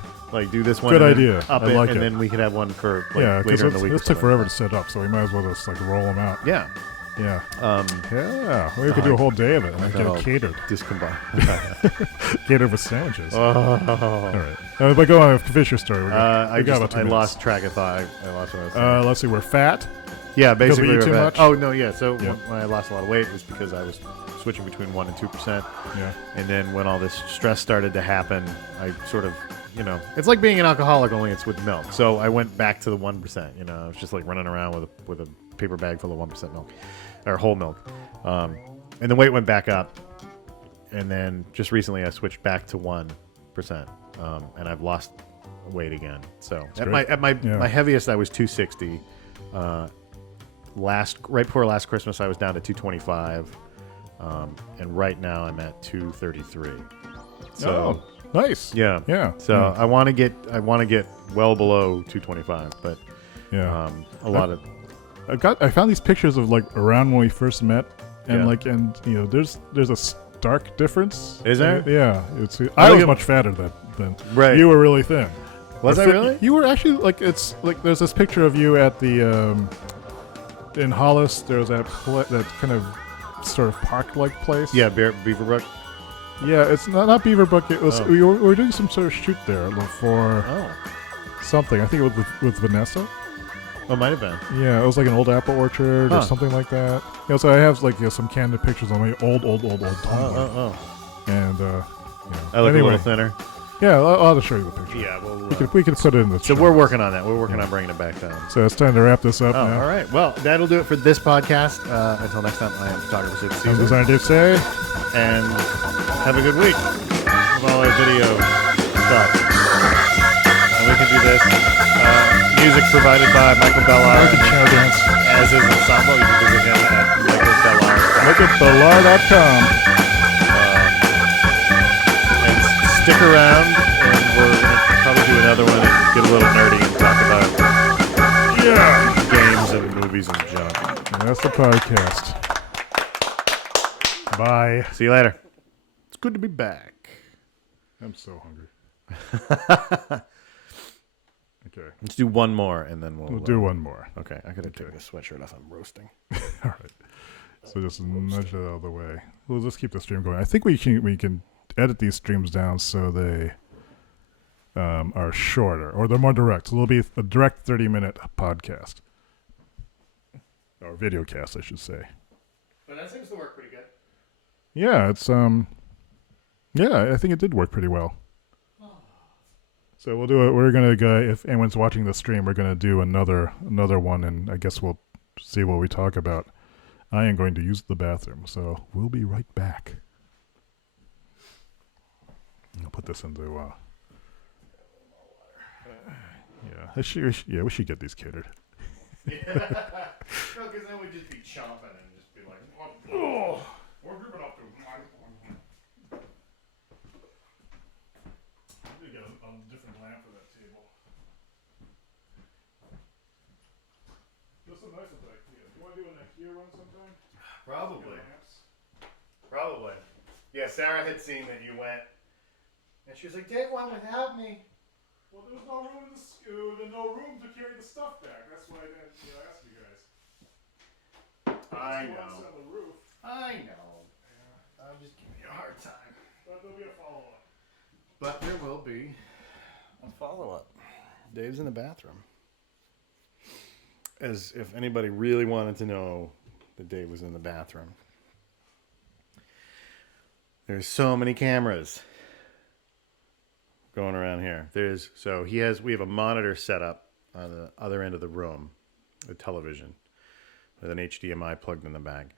Do this one. Good idea. Up I like it. And then we could have one for later in the week. This took forever to set up, so we might as well just roll them out. Yeah. Yeah. We could do a whole day of it and get it catered. Discombine. Catered with sandwiches. Oh. All right. But go on, finish your story. I lost track of thought. I lost what I was saying. Let's see. We're fat. Yeah, basically. Because we eat too much? Oh no, yeah. So when I lost a lot of weight, it was because I was switching between 1% and 2%. Yeah. And then when all this stress started to happen, I sort of, it's like being an alcoholic, only it's with milk. So I went back to the 1%. I was just like running around with a paper bag full of 1% milk, or whole milk. And the weight went back up. And then just recently I switched back to 1%. And I've lost weight again. So at my heaviest, I was 260. Right before last Christmas, I was down to 225. And right now I'm at 233. So nice. Yeah. So I want to get well below 225, but I found these pictures of around when we first met, and there's a stark difference. Is there? Yeah. I was much fatter than right. You were really thin. Was I really? You were actually there's this picture of you at the in Hollis. There's that kind of sort of park-like place. Yeah, Beaverbrook. Yeah, it's not Beaverbrook. It was we were doing some sort of shoot there for something. I think it was with Vanessa. Oh, might have been. Yeah, it was like an old apple orchard or something like that. So I have some candid pictures on my old Tumblr. And I look a little thinner. Yeah, I'll have to show you the picture. Yeah, we can put it in the. So we're working on that. We're working on bringing it back down. So it's time to wrap this up. Now. All right. Well, that'll do it for this podcast. Until next time, I am photographer Sid I'm designer Dave Say, and have a good week with all our video stuff. And we can do this. Music provided by Michael Bellar. As is Ensemble. You can visit him at michaelbellar.com. michaelbellar.com. Stick around, and we're going to probably do another one and get a little nerdy and talk about games and movies and junk. And that's the podcast. Bye. See you later. It's good to be back. I'm so hungry. Okay. Let's do one more, and then we'll do one more. Okay. I got to take this sweatshirt off. I'm roasting. All right. So just nudge that out of the way. We'll just keep the stream going. I think we can edit these streams down so they are shorter, or they're more direct. So there'll be a direct 30-minute podcast, or video cast, I should say. But that seems to work pretty good. Yeah, it's I think it did work pretty well. So we'll do it. We're gonna go. If anyone's watching the stream, we're gonna do another one, and I guess we'll see what we talk about. I am going to use the bathroom, so we'll be right back. I'll put this into. We should get these catered. Yeah. No, because then we'd just be chomping and just be like, oh, we're gripping up to We get a different lamp for that table. This is nice with that idea. Do you want to do an IKEA run sometime? Probably. Yeah, Sarah had seen that you went, and she was like, Dave went without me. Well, there was no room no room to carry the stuff back. That's why I didn't ask you guys. I On know. the roof. I know. I'm just giving you a hard time. But there'll be a follow-up. But there will be a follow-up. Dave's in the bathroom. As if anybody really wanted to know that Dave was in the bathroom. There's so many cameras going around here. We have a monitor set up on the other end of the room, a television, with an HDMI plugged in the back.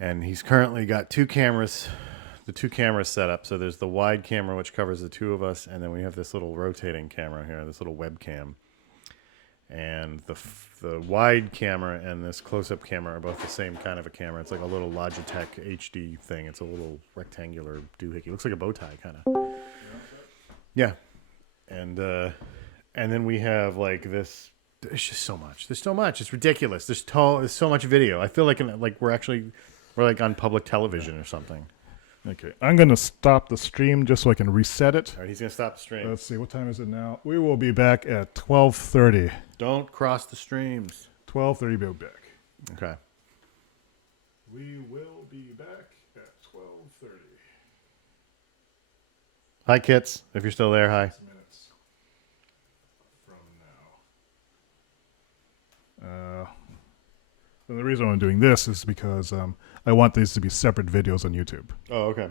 And he's currently got the two cameras set up. So there's the wide camera, which covers the two of us, and then we have this little rotating camera here, this little webcam. And the wide camera and this close-up camera are both the same kind of a camera. It's like a little Logitech HD thing. It's a little rectangular doohickey. It looks like a bow tie, kind of. Yeah. And then we have like this. There's just so much. There's so much. It's ridiculous. There's so much video. I feel like we're like on public television or something. Okay, I'm going to stop the stream just so I can reset it. All right, he's going to stop the stream. Let's see, what time is it now? We will be back at 12:30. Don't cross the streams. 12:30, we'll be back. Okay. We will be back at 12:30. Hi, Kits. If you're still there, hi. 6 minutes from now. And the reason I'm doing this is because I want these to be separate videos on YouTube. Oh, okay.